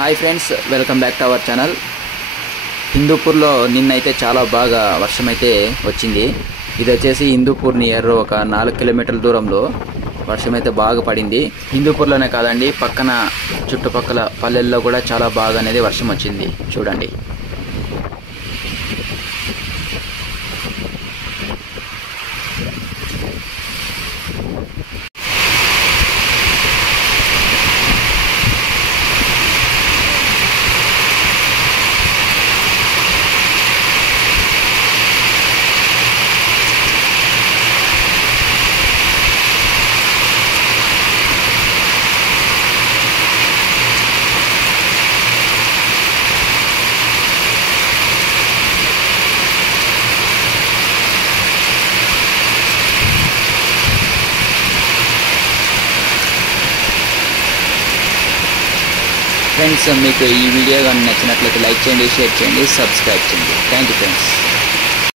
Hi friends, welcome back to our channel. హిందూపూర్లో నిన్నైతే చాలా బాగా వర్షం అయితే వచ్చింది. ఇది వచ్చేసి హిందూపూర్ నియర్ ఒక 4 కిలోమీటర్ల దూరంలో వర్షం అయితే బాగా పడింది. హిందూపూర్లోనే కాదండి, పక్కన చుట్టుపక్కల పల్లెల్లో కూడా చాలా బాగా అనేది వర్షం వచ్చింది. చూడండి. ఫ్రెండ్స్, మీకు ఈ వీడియో కానీ నచ్చినట్లయితే లైక్ చేయండి, షేర్ చేయండి, సబ్స్క్రైబ్ చేయండి. Thank you friends.